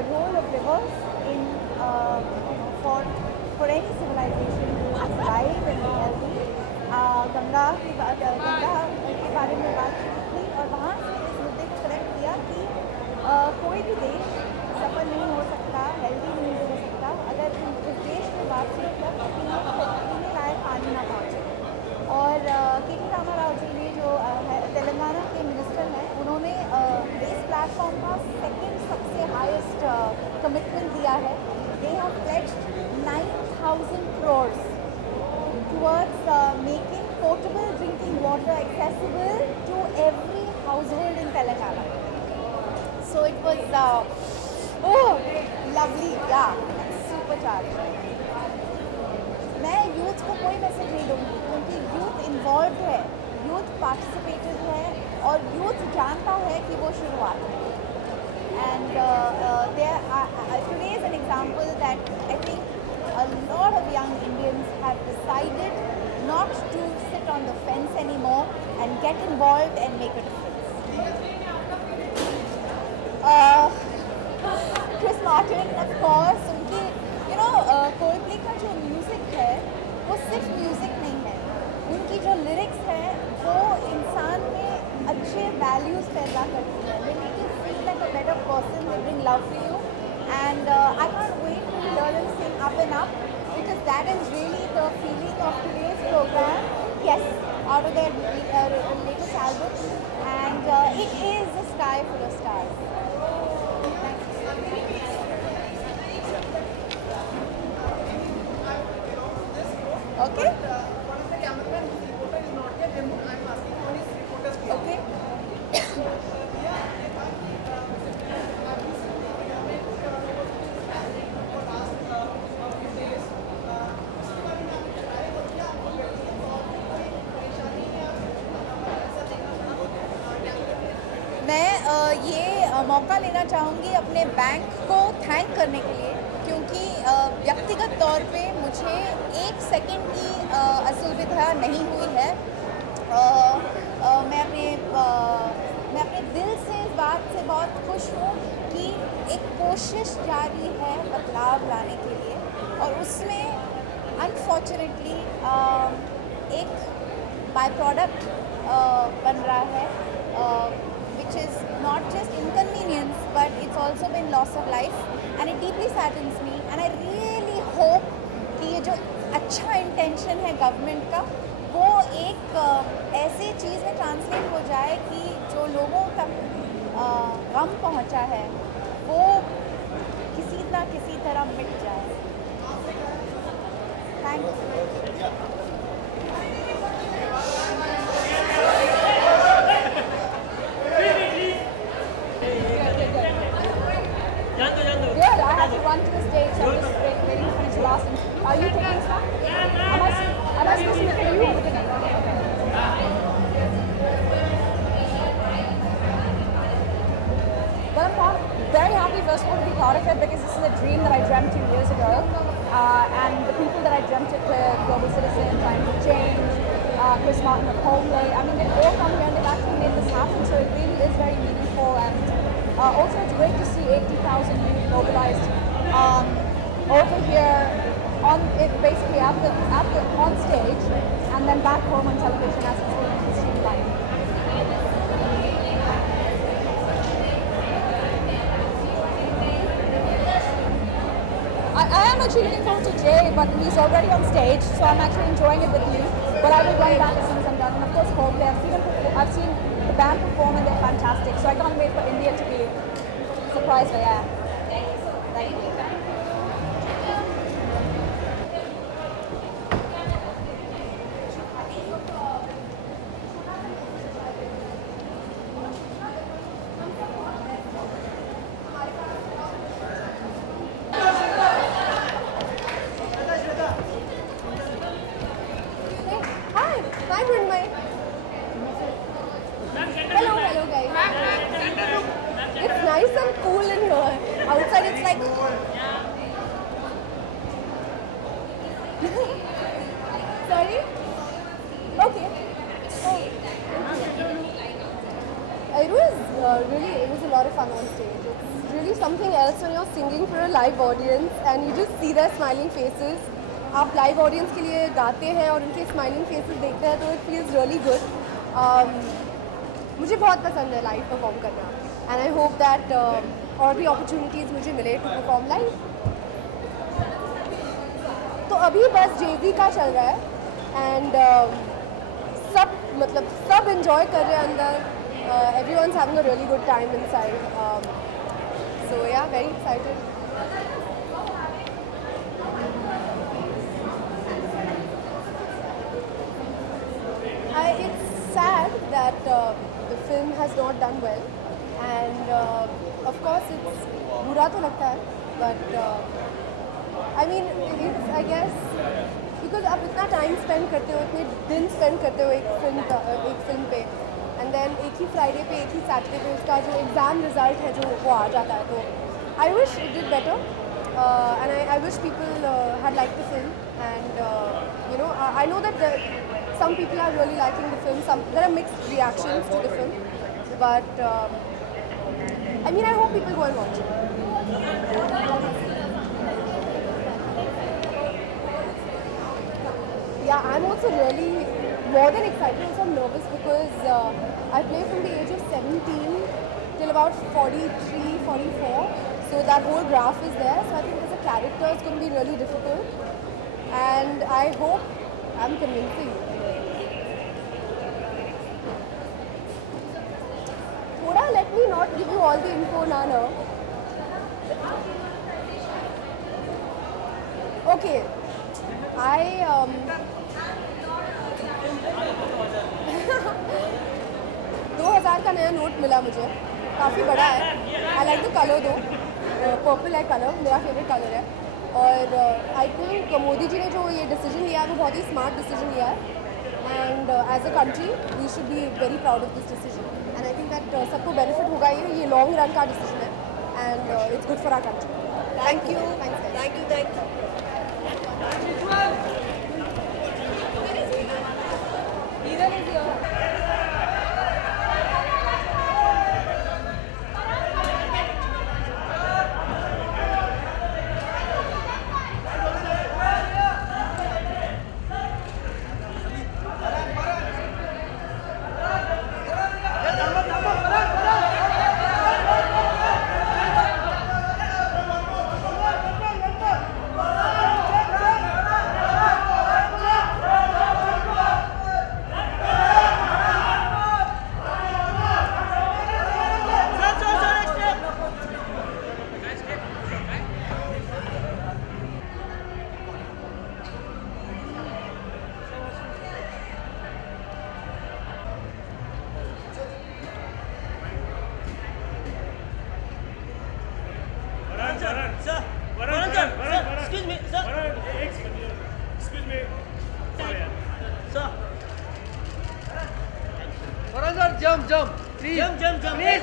the role of rivers in for any civilization to survive and be healthy. Ganga के बारे में बातचीत की और वहाँ से इस मुद्दे को कनेक्ट किया कि कोई भी देश सफल नहीं हो सकता, हेल्दी नहीं हो सकता अगर उस देश में बातचीत तक पीने लायक पानी ना पहुँचे। और के.टी. रामाराव जी ने जो तेलंगाना के मिनिस्टर हैं, उन्होंने इस प्लेटफॉर्म का सेकंड सबसे हाईएस्ट कमिटमेंट दिया है। They have pledged 9,000 crores towards making potable drinking water accessible to every household in Telangana. So it was lovely, yeah, supercharged. मैं यूथ को कोई मैसेज नहीं दूँगी क्योंकि यूथ इन्वॉल्व है, यूथ पार्टिसिपेटेड है और यूथ जानता है कि वो शुरुआत है। And today is an example that I think a lot of young Indians have decided not to sit on the fence anymore and get involved and make a difference. Chris Martin, of course, उनकी Coldplay का जो music है वो सिर्फ music नहीं है, उनकी जो लिरिक्स है वो इंसान में अच्छे वैल्यूज़ पैदा करती है। They make you feel like a better person, they bring love to you, and I can't wait to hear them sing Up and Up because that is really the feeling of today's program. Yes, out of their latest album, and it is a sky full of stars. Okay. One of the cameramen whose reporter is not here, then I'm asking one is reporters here. Okay. मैं ये मौका लेना चाहूँगी अपने bank को thank करने के लिए क्योंकि व्यक्तिगत तौर पे मुझे 1 सेकंड की असुविधा नहीं हुई है। मैं अपने दिल से इस बात से बहुत खुश हूँ कि एक कोशिश जारी है बदलाव लाने के लिए और उसमें अनफॉर्चुनेटली एक बाय प्रोडक्ट बन रहा है which is not just inconvenience but it's also been loss of life and it deeply saddens me and I really hope कि ये जो अच्छा इंटेंशन है गवर्नमेंट का वो एक ऐसी चीज़ में ट्रांसलेट हो जाए कि जो लोगों तक गम पहुंचा है वो किसी ना किसी तरह मिट जाए। Thank you. Good. I had to run to the stage, so I'm just waiting to finish the last one. Are you taking this one? Am I supposed to look at you or looking at me? Well, I'm very happy first of all to be part of it because this is a dream that I dreamt 2 years ago. And the people that I dreamt it with, Global Citizen, Time for Change, Chris Martin of Coldplay, I mean they've all come here and they've actually made this happen, so it really is very meaningful and also it's great to see 80,000 youth mobilized over here basically on stage and then back home on television as it's being streamed live. I am actually looking forward to Jay, but he's already on stage, so I'm actually enjoying it with you. But I will run back as soon as I'm done. And of course, Coldplay. I've seen the band perform and they're fantastic. So I can't wait for India to be surprised by that. Thank you so much. Thank you. Hi, Brunmai. Hello guys. It's nice and cool in here. Outside it's like... Sorry? Okay. It was a lot of fun on stage. It's really something else when you're singing for a live audience and you just see their smiling faces. आप live audience के लिए गाते हैं और उनके smiling faces देखते हैं तो it feels really good. मुझे बहुत पसंद है live perform करना and I hope that और भी opportunities मुझे मिले to perform live. तो अभी बस Jay-Z का चल रहा है and सब enjoy कर रहे हैं अंदर. Everyone's having a really good time inside. So yeah, very excited. It's sad that the film has not done well, and of course it's बुरा तो लगता है, but I mean it's I guess because आप इतना time spend करते हो, इतने दिन spend करते हो एक film पे, and then एक ही Friday पे एक ही Saturday पे उसका जो exam result है जो वो आ जाता है, तो I wish it did better, and I wish people had liked the film, and you know I know that some people are really liking the film. There are mixed reactions to the film, but I mean, I hope people go and watch it. Yeah, I'm also really more than excited. Also, I'm nervous because I play from the age of 17 till about 43, 44. So that whole graph is there. So I think as a character, it's going to be really difficult. And I hope I'm convincing you. Let me not give you all the info, Nana. Okay, I 2000 का नया note मिला मुझे, काफ़ी बड़ा है. I like the color though, purple है color, मेरा favorite color है. और I think मोदी जी ने जो ये decision लिया है वो बहुत ही smart decision लिया है. And as a country, we should be very proud of this decision. And I think that सबको benefit होगा ये long run का decision है, and it's good for our country. Thank you. Thanks, guys. Thank you. Neeral is here. Excuse me, sir. Excuse me. Sir. Varun sir, jump. Please. Jump. Please.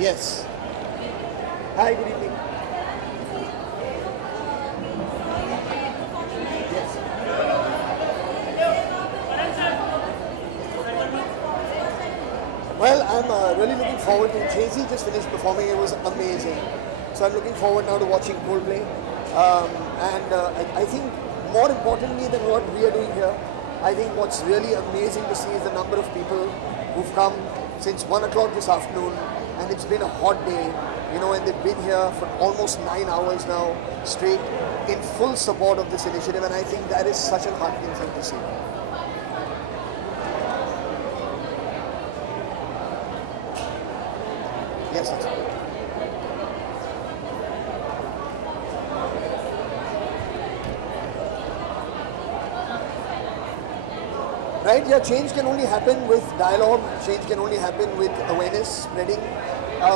Yes. Hi, good evening. Yes. Well, I'm really looking forward to Jay-Z just finished performing. It was amazing. So I'm looking forward now to watching Coldplay. I think more importantly than what we are doing here, I think what's really amazing to see is the number of people who've come since 1 o'clock this afternoon, and it's been a hot day, you know, and they've been here for almost 9 hours now straight in full support of this initiative, and I think that is such a heartening thing to see. Yes, that's right. Right, yeah, change can only happen with dialogue, change can only happen with awareness spreading,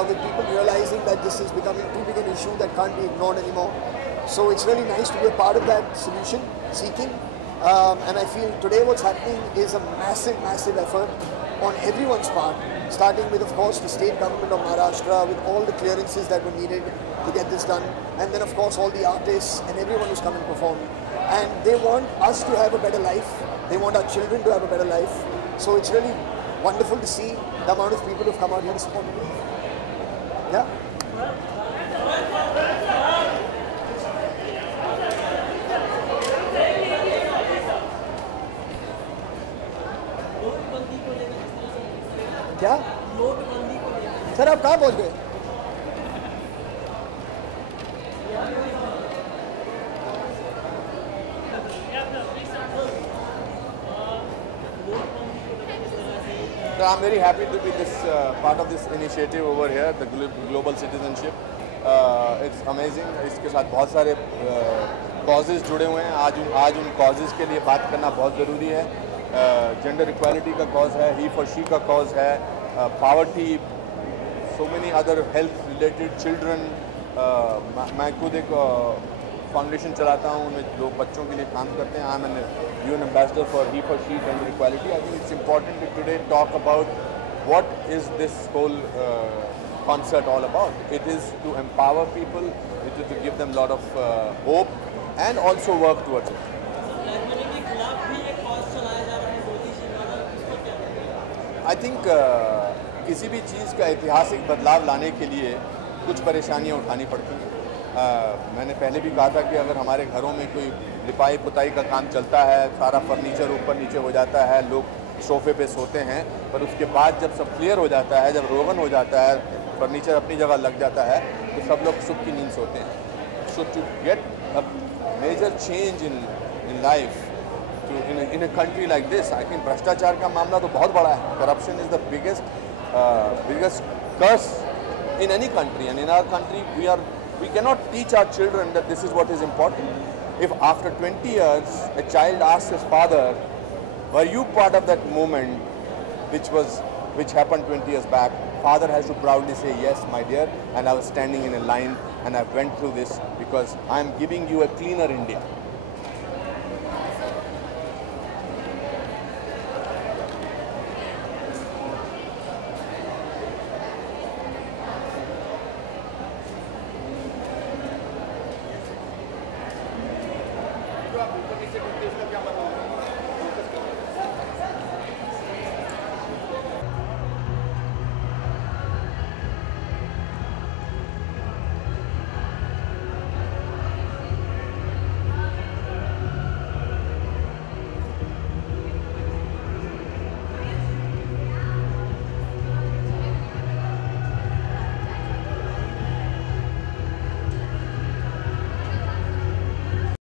with people realizing that this is becoming too big an issue that can't be ignored anymore. So it's really nice to be a part of that solution seeking, and I feel today what's happening is a massive effort on everyone's part, starting with, of course, the state government of Maharashtra with all the clearances that were needed, to get this done. And then of course all the artists and everyone who's come and performed. And they want us to have a better life. They want our children to have a better life. So it's really wonderful to see the amount of people who've come out here to support me. Yeah? क्या? Sir आप कहाँ पहुँच गए? So I'm very happy to be this part of this initiative over here, the global citizenship. It's amazing. इसके साथ बहुत सारे causes जुड़े हुए हैं. आज उन causes के लिए बात करना बहुत ज़रूरी है. Gender equality का cause है, he for she का cause है, poverty, so many other health related children. मैं खुद एक फाउंडेशन चलाता हूँ, उनमें लोग बच्चों के लिए काम करते हैं. I'm an UN ambassador for he for she gender equality. I think it's important to today talk about what is this whole concert all about. It is to empower people, it is to give them a lot of hope and also work towards it. I think किसी भी चीज़ का ऐतिहासिक बदलाव लाने के लिए कुछ परेशानियाँ उठानी पड़ती हैं. मैंने पहले भी कहा था कि अगर हमारे घरों में कोई लिपाई पुताई का काम चलता है, सारा फर्नीचर ऊपर नीचे हो जाता है, लोग सोफे पे सोते हैं, पर उसके बाद जब सब क्लियर हो जाता है, जब रोगन हो जाता है, फर्नीचर अपनी जगह लग जाता है, तो सब लोग सुख की नींद सोते हैं. So to get a major change in life in a country like this, I think भ्रष्टाचार का मामला तो बहुत बड़ा है. Corruption is the biggest curse in any country, and in our country we cannot teach our children that this is what is important. If after 20 years a child asks his father, were you part of that moment which happened 20 years back? Father has to proudly say, yes, my dear, and I was standing in a line and I went through this because I am giving you a cleaner India.